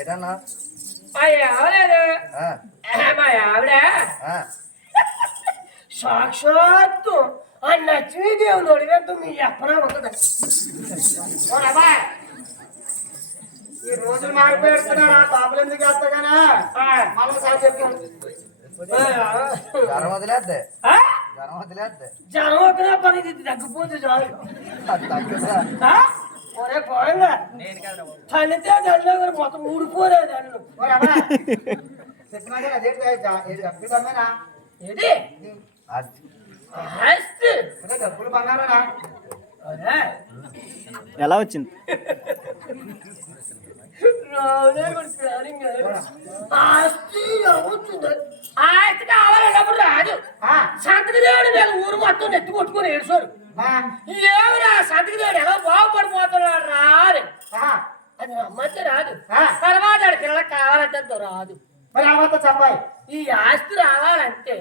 ఏటన్నా అవలేదు ఆ, మా ఆవిడ. సాక్షాత్తు ఆ లక్ష్మీదేవుని అడిగద్దు మీ ఎప్పనా ఉండదు ఈ రోజులు మారిపోయేస్తున్నారా తాపలు ఎందుకు వేస్తాగానే మళ్ళీ సార్ చెప్పాను జ్వరం వదిలేద్దే జ్వరం వదిలేద్దే ఒక పని తగ్గిపోతే చాలు? ఆ? ఒరే పోయిందా? తల్లితే దాంట్లో కూడా మొత్తం ఊడిపోలే బంగారా ఏంటి? డబ్బులు బంగారా ఎలా వచ్చింది. ఆస్తి అవుతుంది. ఆస్తి కావాలన్నప్పుడు రాదు. సంతకి దేవుడు నేను ఊరు మొత్తం నెత్తి కొట్టుకుని ఏడుకోరు ఏమిరా సంతకి దేవుడు ఎలా బాగుపడిపోతున్నాడు రాదు అది రమ్మంటే రాదు. తర్వాత ఆడి పిల్లలకు కావాలంటే రాదు. మరి అమ్మతో చెప్పాయి ఈ ఆస్తి రావాలంటే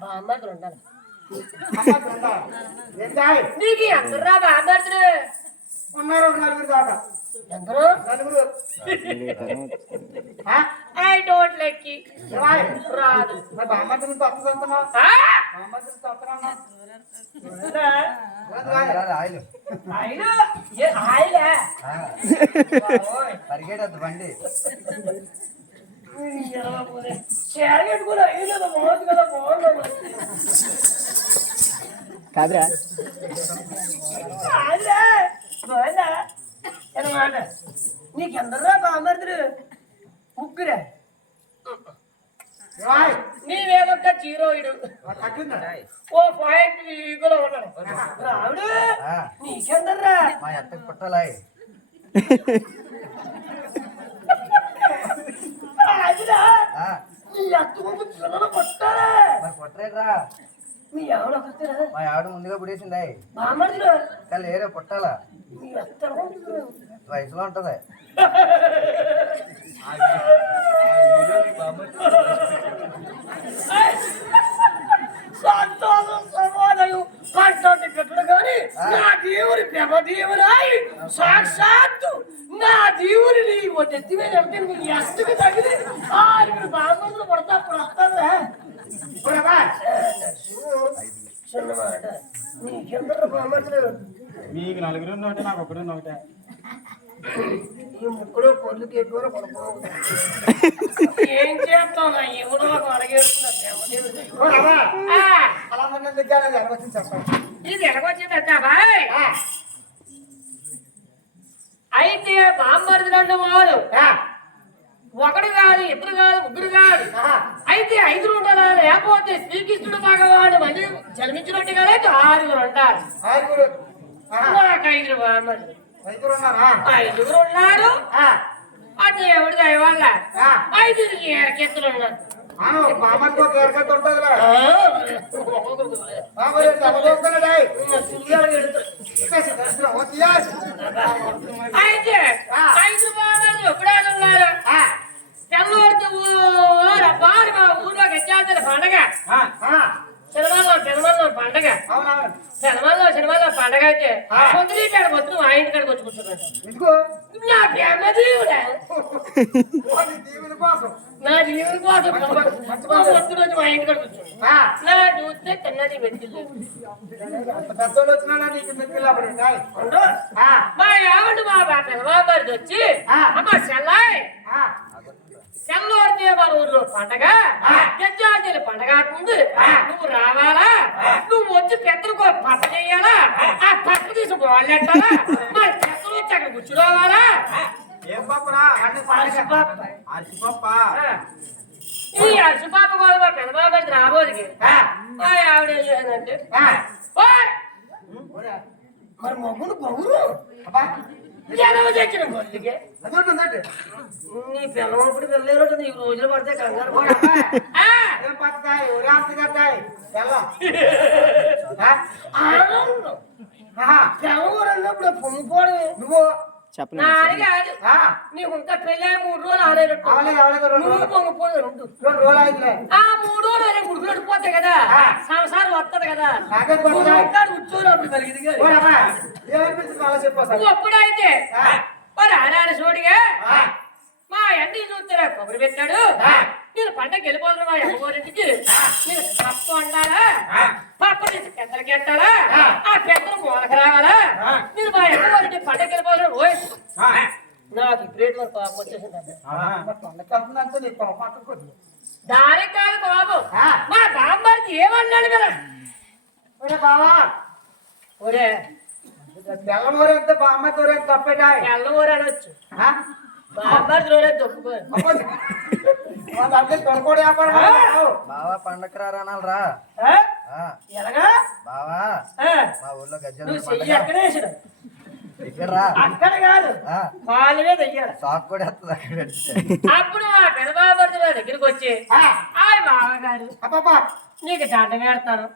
బామ్మతులు ఉండాలి. నీకు ఎంతరా బామ్మతులు ఉన్నారు నలుగురు దాకా. ఎందరూ? నలుగురు. ఆ? ఐ డోంట్ లైక్ ఏమాయ్? రాదు మరి బామ్మర్ది నుంచి వస్తుంది అంటున్నా ఆ? బామ్మర్ది నుంచి వస్తున్నా ఉందా? రాదు, రాదు, ఆయిల్. అయినా ఏ ఆయిలే? ఆ, ఓయ్. పరిగెడద్దు బండి. చేరగట్టుకుని అయ్యి కదా బాగుంది కదా బాగుంది కాదురా. అదే బాగుందా? అనమాట నీకెందరా బామర్దులు ముగ్గురే? ఏమాయ్? నీవేదొక్క జీరోయిడు మరి తగ్గిందా ఓ పాయింట్ ఈగులో ఉన్నాడు రావుడు ఆ, నీకెందర్రా మా ఎత్తకు పుట్టలాయి అదిరా ఆ, నీ అత్త ముందు పిల్లలు కొట్టారా మరి పుట్టరేట్రా మీ ఆవిడ ముందుగా పుడేసింది బామర్దులు కానీ పుట్టాల మీ అత్త ఉంటుంది వయసులో ఉంటది కానీ నా దేవుని పెమ దేవురాయి. సాక్షాత్తు నా దేవుని నీ ఎత్తి మీద అంటే నీకు ఎత్తుకు తగిలి ఆరుగురు బాంబులు పడతా అప్పుడు ఏమాయ్? చిన్నమాట నీకెందరు బాంబులు మీకు నలుగురు ఉన్నోటే నాకు ఒకడు ఒకటే ఈ ఎక్కువ పడుకోవు ఏం చేస్తాం ఎవడో అలా మన దగ్గర జరగచ్చింది చెప్పండి. ఇది ఎలాగొచ్చిందంటే బాయ్ అయితే బాంబర్దులు వాడు. ఒకడు కాదు ఇద్దరు కాదు ముగ్గురు కాదు. అయితే ఐదుగురు ఉండాలా లేకపోతే శ్రీకృష్ణుడు మగవాడు మళ్ళీ జన్మించినట్టుగానే ఆరుగురు ఉంటారు. నాకు ఐదుగురు బాంబర్దులు ఐదుగురు ఉన్నారా ఐదుగురు ఉన్నారు ఆ, ఆ. దేవుడి దయ వల్ల ఆ. ఐదుగురు ఏరకెత్తులు ఉన్నారు. అయితే ఐదు బాణాలు ఎప్పుడే ఉన్నారు? తెల్లవారితే బారు మా ఊర్లో గచ్చాల్సిన పండగ. పండగ. పండగ అయితే పొద్దున కాడ మొత్తం ఆ ఇంటి కాడికి వచ్చి కూర్చున్నాడు నా ప్రేమ దేవుడా? వాడి దీవుని కోసం. నా జీవుని కోసం పొద్దున వచ్చి మా ఇంటి కాడికి నా చూస్తే మా మా వచ్చి అమ్మ సెల్లాయ్ తెల్లవారితే మన ఊర్లో పండగ? గజ్జాల పండగ ముందు నువ్వు రావాలా? నువ్వు వచ్చి పెద్దలకు పప్ప చేయాలా? ఆ. పప్ప తీసి వాళ్ళెట్టాలా మరి పెద్దలు వచ్చి అక్కడ కూర్చురావాలా? ఏం పాపరా? అరిసిపప్ప. ఈ అరిసిపాప కూడా మా పెద్దబాబు రాబోదికి. ఆవిడ ఏం చేసిందంటే ఓయ్! మరి మగ్గును గౌరు అది ఉంటుందండి నీ పిల్లలు ఇప్పుడు పిల్లలు నీకు రోజులు పడితే కంగారు పడ. ఆ, ఏం పడతాయి? ఒరే అంత కట్టాయి. ఎలా ఆనందం. పిల్లలు అన్నప్పుడు పొంగిపోవడమే నువ్వు నీకు ఇంకా పెళ్ళి మూడు రోజులు రెండు నువ్వు రోజులు. పొంగిపోయి రెండు. ఆ మూడు రోజులు గుడ్లు పోతాయి కదా సంసారం వస్తుంది కదా. కలిగింది అసలు. నువ్వు అప్పుడైతే ఆ. మరి ఆడాడ సోడిగా. ఆ, మా ఎండి చూస్తారా కొబ్బరి పెట్టాడు. ఆ. నేను పంటకి వెళ్ళిపోతున్నా మా అమ్మగారింటికి. నేను పప్పు వండాలా? పప్పు తీసి పెద్దలకి ఎట్టాలా ఆ. పెద్దలు మూలకి రావాలా? నేను మా అమ్మగారింటి పంటకి వెళ్ళిపోతున్నా రోయ్ ఆ, నాకు ఇప్పుడేటి వరకు. మరి నీ పాప పక్కకు కొద్ది. దానికి కాదు ఆ. మా బామ్మడికి ఏమన్నాడు కదా ఒరే బావా. ఒరే. బెల్లం ఊరేస్తే బామ్మ ఊరేస్తే తప్పేటాయి? తెల్లవారు అనొచ్చు. బావా పండగ రానాలరా ఎలాగా? బావా ఆ, మా ఊర్లో గజ్జల? ఇక్కడ రా. అక్కడ కాదు. ఆ, కాలు మీద వెయ్యాలి సాక్ కూడా వస్తుంది అక్కడ పెడితే. అప్పుడు మా పెదబాబడి నా దగ్గరికి వచ్చి ఆ, ఆయ్ బావగారు నీకు దండ పెడతాను.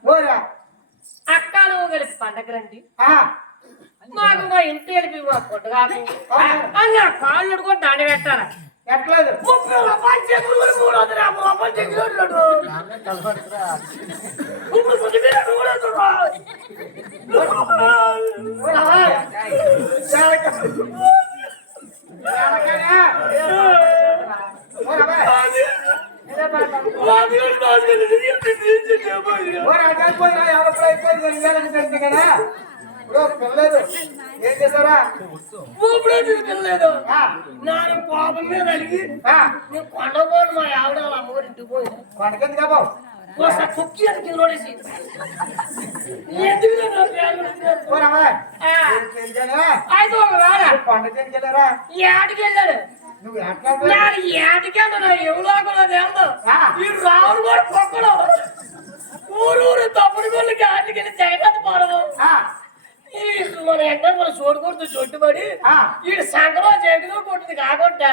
అక్క నువ్వు కలిసి పండగ రండి. ఆ, మాకు మా ఇంటి వెళ్ళి మా పుట్టగాకు అన్న కాళ్ళు కూడా దండ పెట్టాలి ఎట్లేదు ముప్పై రూపాయలు చెక్కులు కూడా మూడు వందల యాభై రూపాయలు చెక్కులు ఉన్నాడు. నాన్నే కలపడుతురా ఇప్పుడు కొద్ది మీద కూడా ఉన్నాడు. ఓరా, ఓయ్. చాలక. చాలకనే. ఓరా, ఓయ్. ఓరా, అటు అయిపోయినా, ఎవరప్పుడు అయిపోయింది, రెండు వేలు అని తెలిసింది కదా. పిల్లలేదు ఏం చేశారా? ఊపిరే తీసుకెళ్ళలేదు ఆ, నాన్న కోపం మీద కలిగి ఆ, నేను కొండపోను మా ఆవిడ వాళ్ళ అమ్మగారి ఇంటికి పోయినా కొండకెందుకు అబ్బావు ఒకసారి కుక్కి అని కింద పడేసి ఎందుకు కొండకెందుకు వెళ్ళారా ఏటికి వెళ్ళాడు? నువ్వు ఏటికి వెళ్ళను కూడా. ఈ పొక్కడు ఊరు ఊరు తప్పుడు గొల్లుకి ఆటికి వెళ్ళి జగన్ పోవడం ఆ, ఈ మన ఎండ మన చూడకూడదు జొట్టుబడి ఆ. ఈ సంకలో జగదో కొట్టింది కాకుండా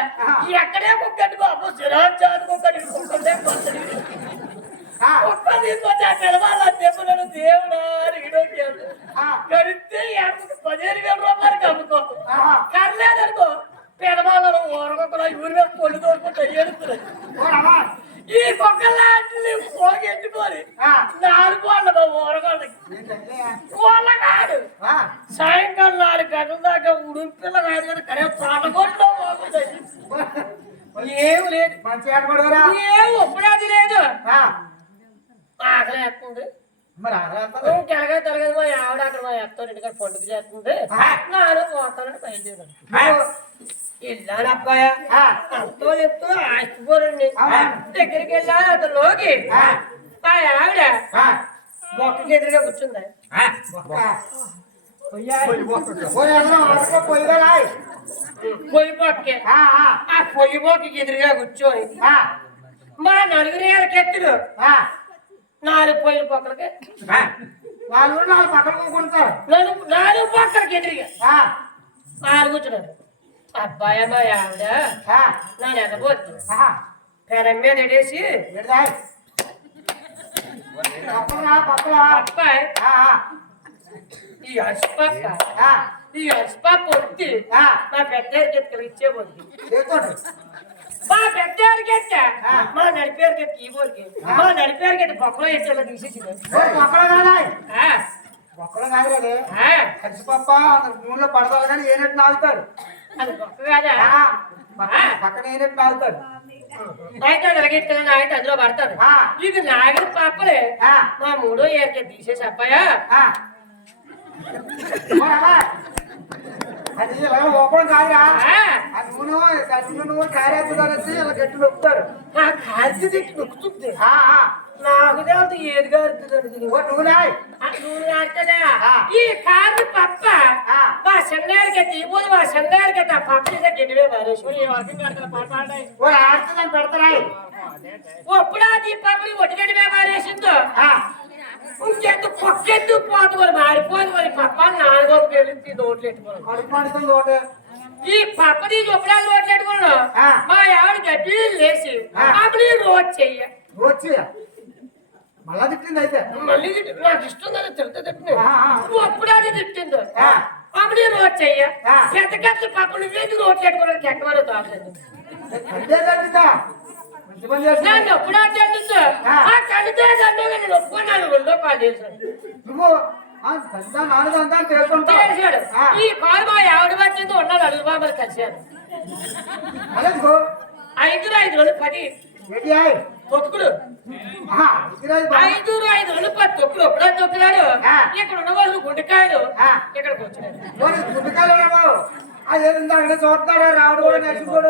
ఎక్కడే కుక్కటి బాబు. సిరాజ్ జాతి కుక్కటి కుక్కటే కుక్క తీసుకొచ్చి ఆ దెబ్బలను దేవుడా అని ఈడోకి ఆ. కడితే పదిహేను వేల రూపాయలకి అమ్ముకో. కర్లేదనుకో పెదవాళ్ళను ఊరకొక్కలో ఊరి మీద పొళ్ళు తోడుకుంటే ఏడుస్తున్నాయి ఓరా, ఓయ్. ఈ కుక్కలాంటి పోగెట్టుకొని ఆ. నాలుగు వాళ్ళ ఊరగొండకి ఏంటంటే? వాళ్ళ కాదు ఆ, సాయంకాలం నాలుగు గంటల దాకా ఉడుంపిల్ల కాదు కదా కరే పాటగొట్లో బాగుంటుంది ఏం లేదు మంచి ఏర్పడవరా ఏం ఒప్పుడది లేదు ఆ, వేస్తుంది మరి అలా తెలగా తెలగదు మా ఆవిడ అక్కడ మా అత్త ఇంటికాడ పండుగ చేస్తుంది నాను పోతానని బయలుదేరాను వెళ్ళాను అబ్బాయ. ఆ. అంతో చెప్తూ ఆస్తిపోరండి అవునా? దగ్గరికి వెళ్ళాను అతనిలోకి. మా ఆవిడ ఆ, మొక్కకి ఎదురుగా కూర్చుంది. పొయ్యి మొక్కే ఆ, పొయ్యి మొక్కకి ఎదురుగా కూర్చొని మా నలుగురు ఎరకెత్తులు ఆ, నాలుగు పొయ్యి పొక్కలకి. వాళ్ళు నాలుగు పక్కన కూకుంటారు నలుగు నాలుగు పొక్కలకి ఎదురుగా. ఆరు కూర్చున్నారు అబ్బాయి మా ఆవిడ. నా ఆ. పెరం మీద ఎడేసి అబ్బాయి. ఈ అరిసిపక్క ఆ, ఈ వట్టి ఆ. మా పెద్ద ఇచ్చేబోద్ది చేతుడు. మా పెద్ద ఎరికెత్త మా నడిపేరుకెత్త ఈ బోరికి మా నడిపేరుకెత్త బొక్కలో ఎత్తేలా తీసేసింది పక్కన కాదు కలిసిపప్ప నూనెలో పడతారు కానీ ఏనట్టు నాగుతారు అది బొక్క కాదా? పక్కన ఏనట్టు నాగుతారు అయితే వెలగెట్టుకుని అయితే అందులో పడతారు. ఇది నాగిన పాపలే. మా మూడో ఏరికే తీసేసి అబ్బాయా. అది ఇలా ఓపెన్ కాదురా. ఆ, ఆ నూనె గట్టి నూనె కారేస్తుందనేసి ఇలా గట్టి నొక్కుతారు. ఆ కాల్చి తిట్టి నొక్కుతుంది. ఆ, ఆ. నాకు తెలుసు ఏది కారుతుంది ఓ నూనె ఆ నూనె కారుతుందా? ఆ. ఈ కారు పప్ప ఆ. మా చెన్నారికి తీపోదు మా చెన్నారికి ఆ పప్ప గిడ్డవే పారేసి ఓ ఆడుతుందని పెడతారాయ్ ఒప్పుడు ఆ. దీపావళి పొక్కెందుకు పోదు మరి మారిపోదు మరి. పప్ప నాలుగో వెళ్ళి నోట్లు ఎట్టుకోవాలి ఈ పప్పది చొప్పుడాలు ఓట్లెట్టుకున్నా ఆ. మా ఆవిడ గడ్డి లేచి. అప్పుడు రోజు చెయ్య. వచ్చి మళ్ళా తిట్టింది అయితే. మళ్ళీ నాకు ఇష్టం కదా తిడతా ఆ. అప్పుడే తిట్టింది. ఆ. అప్పుడు రోజు చెయ్య. పెద్ద కట్ట పప్పు నువ్వేది రోట్లెట్టుకోవడానికి ఎక్కడో తాగలేదు అంతే నన్ను ఎప్పుడు అట్టండి ఆ. నేను ఒప్పుకున్నాను. రెండో నువ్వు. ఈ వచ్చింది ఉన్నాడు అడుగు ఐదు ఐదు రోజులు పది. తొక్కుడు. ఐదు ఐదు రోజులు పది. తొక్కుడు. తొక్కున్నాడు ఆ. ఇక్కడ ఉన్న వాళ్ళు గుండెకాయలు. ఇక్కడికి అదే చూస్తాడా రావుడు కూడా నడిచిపోడు